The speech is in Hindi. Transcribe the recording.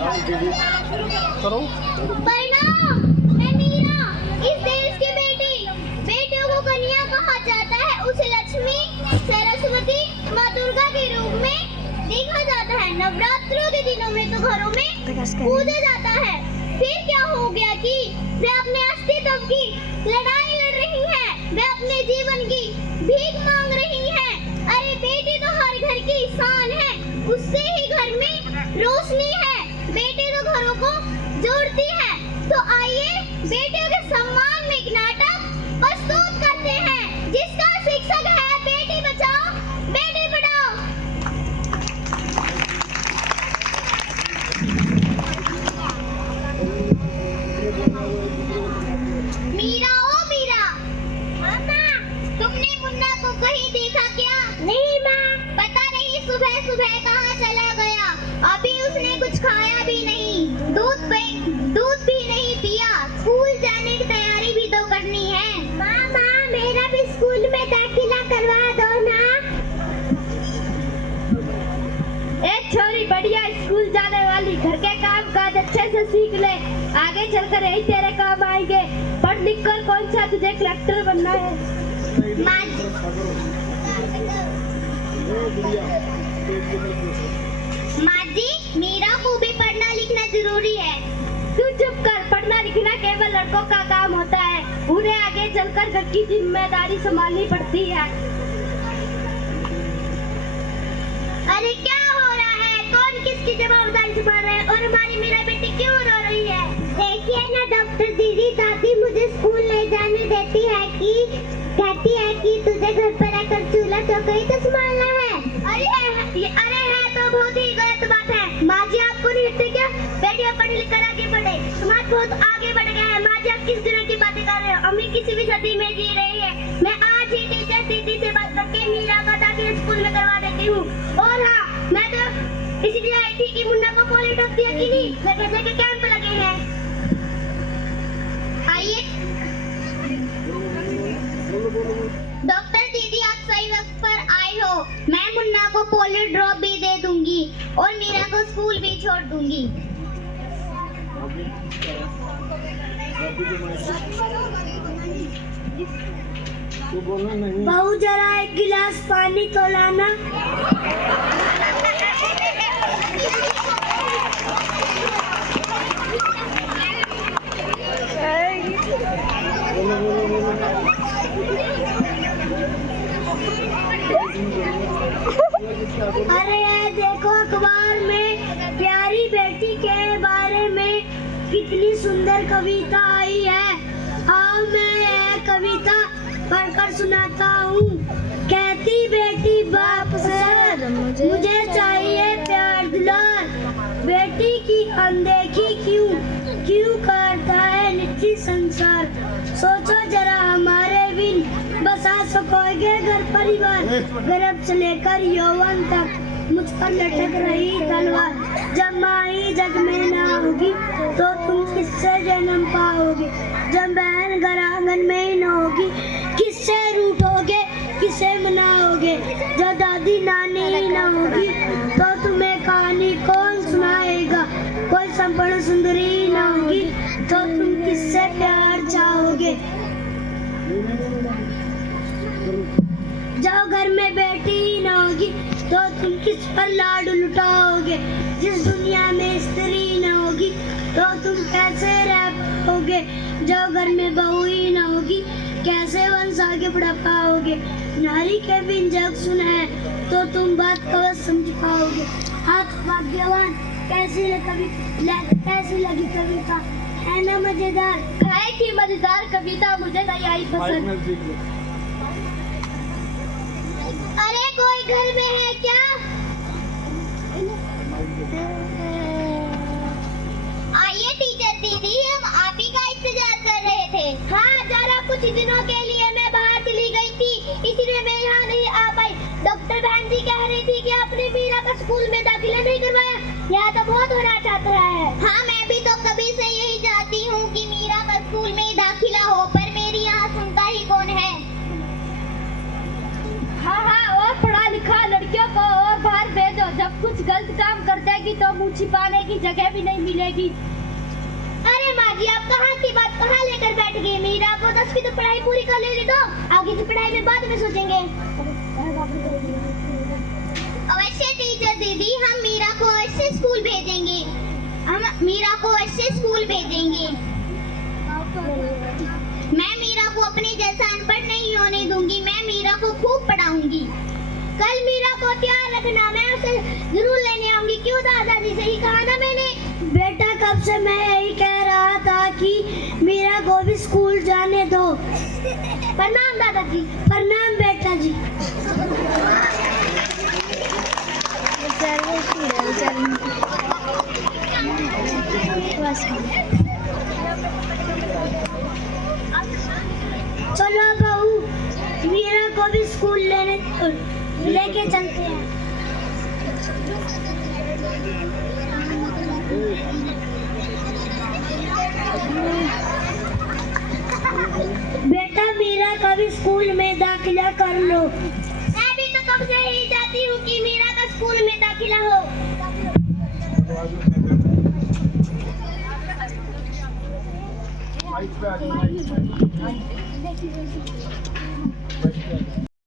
करो। प्रणाम, मैं मीरा, इस देश की बेटी। बेटियों को कन्या कहा जाता है, उसे लक्ष्मी, सरस्वती, माँ दुर्गा के रूप में देखा जाता है। नवरात्रों के दिनों में तो घरों में पूजा जाता है। फिर क्या हो गया कि वे अपने अस्तित्व की लड़ाई लड़ रही हैं, वे अपने जीवन की भीख मांग रही हैं। अरे बेटी तो हर घर की शान है, उससे ही घर में रोशनी है। बेटी तो घरों को जोड़ती है। तो आइए बेटियों के सम्मान में एक नाटक प्रस्तुत करते हैं, जिसका शीर्षक है बेटी बचाओ बेटी पढ़ाओ। मीरा, ओ मीरा। हाँ माँ। तुमने मुन्ना को कहीं देखा क्या? नहीं माँ। पता नहीं सुबह सुबह कहाँ चला गया। अभी उसने कुछ खाया भी नहीं, दूध भी नहीं पिया। स्कूल जाने की तैयारी भी तो करनी है। माँ मेरा भी स्कूल में दाखिला करवा दो ना। एक छोरी बढ़िया स्कूल जाने वाली, घर के काम काज अच्छे से सीख ले, आगे चलकर यही तेरे काम आएंगे। पढ़ लिख कर कौन सा तुझे कलेक्टर बनना है। माँ जी, मीरा को भी पढ़ना लिखना जरूरी है। तू चुप कर, पढ़ना लिखना केवल लड़कों का काम होता है, उन्हें आगे चलकर घर की जिम्मेदारी संभालनी पड़ती है। अरे क्या हो रहा है? कौन किसकी जवाबदारी संभाल रहा है? और हमारी मीरा बेटी क्यों रो रही है? देखिए ना डॉक्टर दीदी, दादी मुझे स्कूल ले जाने देती है कहती है कि तुझे घर पर आकर चूल्हा चौकी तो संभालना है। अरे है तो बहुत ही गलत बात है। माँ जी आपको नहीं लगता क्या बेटियां पढ़ लिख कर आगे बढ़े? समाज बहुत आगे बढ़ गया है। माँ जी आप किस दिनों की बातें कर रहे हो? अम्मी किसी भी सदी में जी रही है। मैं आज ही टीचर दीदी से बात करके मीरा का दाखिला स्कूल में करवा देती हूँ। और हाँ, मैं तो इसलिए आई थी कि मुन्ना को पोलियो ड्रॉप दिया कि नहीं, जगह के कैंप लगे हैं। आइए डॉक्टर दीदी, आप सही वक्त पर आए हो। मैं मुन्ना को पोलियो ड्रॉप भी दे दूंगी और मीरा को स्कूल भी छोड़ दूंगी। बहू जरा एक गिलास पानी तो लाना। अरे देखो अखबार में प्यारी बेटी के बारे में कितनी सुंदर कविता आई है। आओ मैं यह कविता पढ़कर सुनाता हूँ। कहती बेटी बाप से मुझे चाहिए प्यार दुलार, बेटी की अनदेखी क्यों करता है निजी संसार। सोचो जरा हमारे बिन बसा सकोगे घर परिवार, गर्भ से लेकर यौवन तक मुझ पर लटक रही तलवार। जब माई जग में ना होगी तो तुम किससे जन्म पाओगे, जब बहन घर आंगन में ही ना होगी किससे रूठोगे किसे मनाओगे, जब दादी नानी ही ना होगी तो तुम्हें कहानी कौन सुनाएगा, कोई संपन्न सुंदरी ना होगी तो तुम किससे प्यार चाहोगे। जब घर में बेटी ही ना होगी तो तुम किस पर लाड लुटाओगे, जिस दुनिया में स्त्री ना होगी तो तुम कैसे रह पाओगे, जब घर में बहू ही ना होगी कैसे वंश आगे बढ़ा पाओगे। नारी के बिन जग सुना है तो तुम बात कब समझ पाओगे। हाथ भाग्यवान कैसी लगी कविता, है ना मजेदार? है कि मजेदार कविता, मुझे नहीं आई पसंद। अरे कोई घर में है क्या? आइए टीचर दीदी, हम आप ही का इंतजार कर रहे थे। हाँ जरा कुछ दिनों के लिए मैं बाहर चली गई थी, इसलिए मैं यहाँ नहीं आ पाई। डॉक्टर बहन जी कह रही थी कि आपने मीरा का स्कूल में दाखिला नहीं करवाया, यह तो बहुत होना चाहता है। हाँ मैं भी तो कभी से यही चाहती हूँ कि मीरा का स्कूल में दाखिला हो, पर मेरी यहाँ सुनता ही कौन है। हाँ और पढ़ा लिखा लड़कियों को और बाहर भेजो, जब कुछ गलत काम कर देगी तो मुँह छिपाने की जगह भी नहीं मिलेगी। अरे माँ जी, आप कहाँ की बात कहाँ लेकर बैठ गए? मीरा को 10वीं तो पढ़ाई पूरी कर लेने दो, आगे की पढ़ाई में बाद में सोचेंगे। अवश्य टीचर दीदी, हम मीरा को अवश्य स्कूल भेजेंगे। हम मीरा को अवश्य स्कूल भेजेंगे। मैं मीरा को अपने जैसा अनपढ़ नहीं होने दूंगी। मैं मीरा को खूब पढ़ाऊंगी। कल मीरा को तैयार रखना, मैं उसे जरूर लेने आऊंगी। क्यों दादाजी, सही कहा ना मैंने? बेटा, कब से मैं यही कह रहा था कि मीरा को भी स्कूल जाने दो। प्रणाम दादाजी। प्रणाम बेटा जी। चलो बहू, मीरा को भी स्कूल लेके चलते हैं। बेटा, मीरा का भी स्कूल में दाखिला कर लो। मैं भी तो कब से ही चाहती हूँ कि मीरा का स्कूल में दाखिला हो।